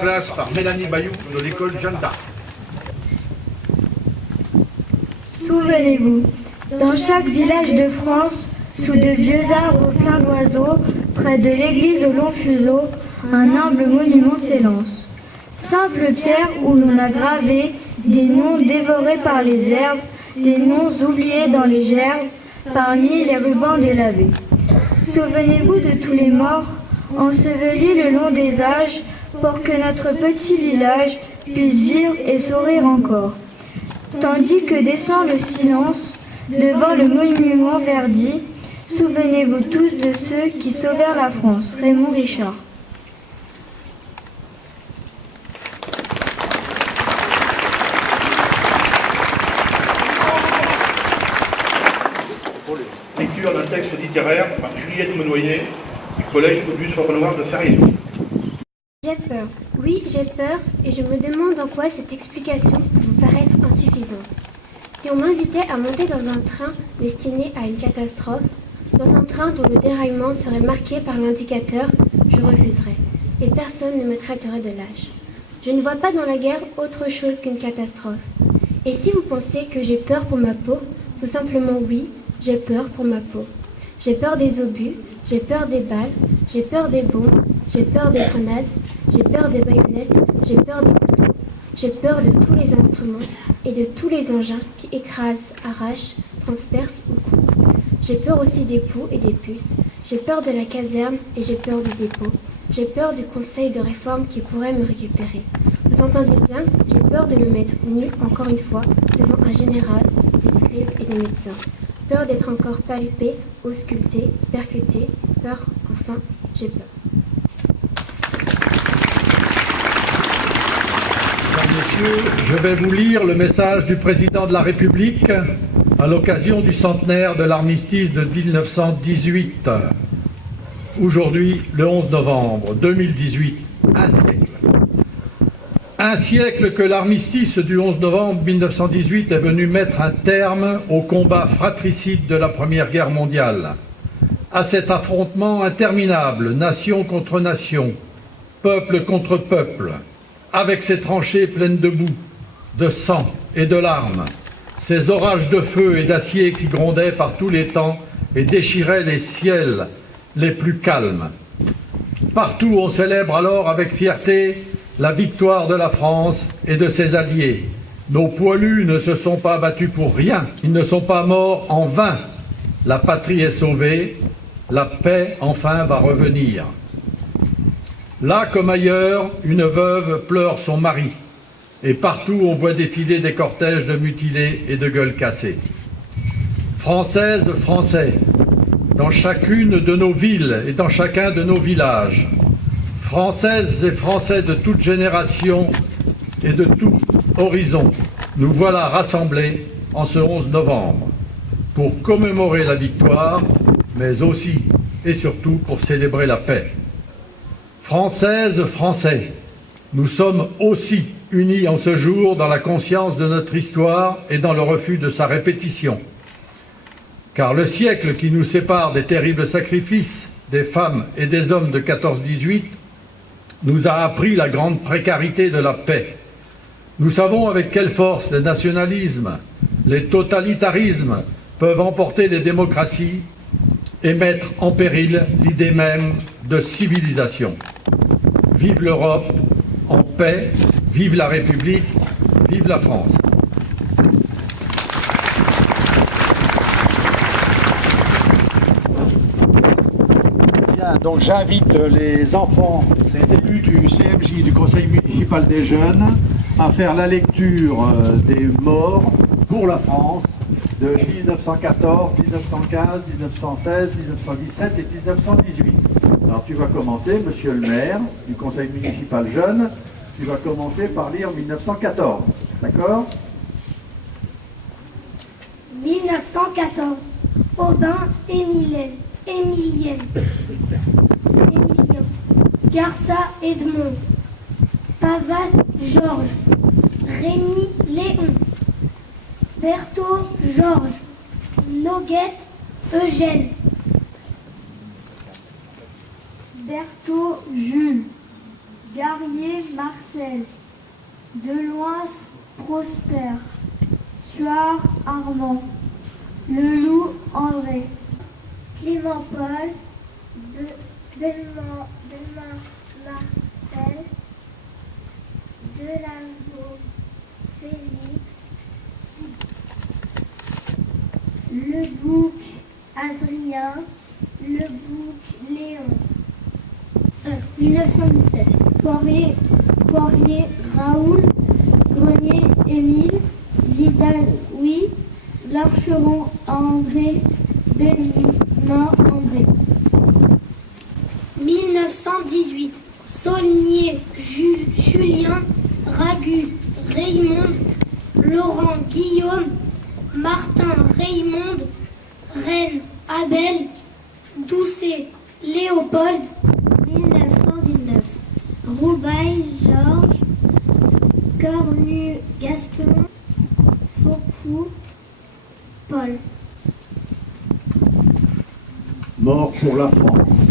classe par Mélanie Bayou de l'école Jeanne d'Arc. Souvenez-vous, dans chaque village de France, sous de vieux arbres pleins d'oiseaux, près de l'église au long fuseau, un humble monument s'élance. Simple pierre où l'on a gravé des noms dévorés par les herbes, des noms oubliés dans les gerbes, parmi les rubans délavés. Souvenez-vous de tous les morts, ensevelis le long des âges, pour que notre petit village puisse vivre et sourire encore. Tandis que descend le silence devant le monument verdi, souvenez-vous tous de ceux qui sauvèrent la France. Raymond Richard. Lecture d'un texte littéraire par Juliette Menoyer, du collège Auguste Renoir de Ferrières. J'ai peur. Oui, j'ai peur et je me demande en quoi cette explication peut vous paraître insuffisante. Si on m'invitait à monter dans un train destiné à une catastrophe, dans un train dont le déraillement serait marqué par l'indicateur, je refuserais. Et personne ne me traiterait de lâche. Je ne vois pas dans la guerre autre chose qu'une catastrophe. Et si vous pensez que j'ai peur pour ma peau, tout simplement oui, j'ai peur pour ma peau. J'ai peur des obus, j'ai peur des balles, j'ai peur des bombes, j'ai peur des grenades, j'ai peur des baïonnettes, j'ai peur des couteaux, j'ai peur de tous les instruments et de tous les engins qui écrasent, arrachent, transpercent ou coupent. J'ai peur aussi des poux et des puces, j'ai peur de la caserne et j'ai peur des dépôts, j'ai peur du conseil de réforme qui pourrait me récupérer. Vous entendez bien, j'ai peur de me mettre nu, encore une fois, devant un général, des scribes et des médecins. Peur d'être encore palpé, ausculté, percuté, peur, enfin, j'ai peur. Mesdames, Messieurs, je vais vous lire le message du président de la République à l'occasion du centenaire de l'armistice de 1918. Aujourd'hui, le 11 novembre 2018, un siècle. Un siècle que l'armistice du 11 novembre 1918 est venu mettre un terme au combat fratricide de la Première Guerre mondiale, à cet affrontement interminable, nation contre nation, peuple contre peuple, avec ses tranchées pleines de boue, de sang et de larmes, ces orages de feu et d'acier qui grondaient par tous les temps et déchiraient les ciels les plus calmes. Partout on célèbre alors avec fierté la victoire de la France et de ses alliés. Nos poilus ne se sont pas battus pour rien, ils ne sont pas morts en vain. La patrie est sauvée, la paix enfin va revenir. Là comme ailleurs, une veuve pleure son mari, et partout on voit défiler des cortèges de mutilés et de gueules cassées. Françaises, Français, dans chacune de nos villes et dans chacun de nos villages, Françaises et Français de toute génération et de tout horizon, nous voilà rassemblés en ce 11 novembre pour commémorer la victoire, mais aussi et surtout pour célébrer la paix. Françaises, Français, nous sommes aussi unis en ce jour dans la conscience de notre histoire et dans le refus de sa répétition. Car le siècle qui nous sépare des terribles sacrifices des femmes et des hommes de 14-18 nous a appris la grande précarité de la paix. Nous savons avec quelle force les nationalismes, les totalitarismes peuvent emporter les démocraties et mettre en péril l'idée même de civilisation. Vive l'Europe en paix, vive la République, vive la France. Bien, donc j'invite les enfants, les élus du CMJ, du Conseil municipal des jeunes, à faire la lecture des morts pour la France de 1914, 1915, 1916, 1917 et 1918. Alors tu vas commencer, monsieur le maire du Conseil municipal jeune, tu vas commencer par lire 1914, d'accord? 1914, Aubin Émilien, Émilien, Garça Edmond, Pavas Georges, Rémy Léon, Berthaud Georges, Noguette Eugène, Berthaud Jules, Garnier Marcel, Deloise Prosper, Suard Armand, Leloup André, Clément Paul, Belmont Marcel, Delangeau Félix, Lebouc Adrien, Lebouc Léon. 1917. Poirier Raoul, Grenier Émile, Vidal Louis, Larcheron André, Bellemin André. 1918. Saulnier Julien, Ragu Raymond, Laurent Guillaume, Martin Raymond, Rennes Abel, Doucet Léopold. 1919. Roubaille Georges, Cornu Gaston, Faucou Paul. Mort pour la France.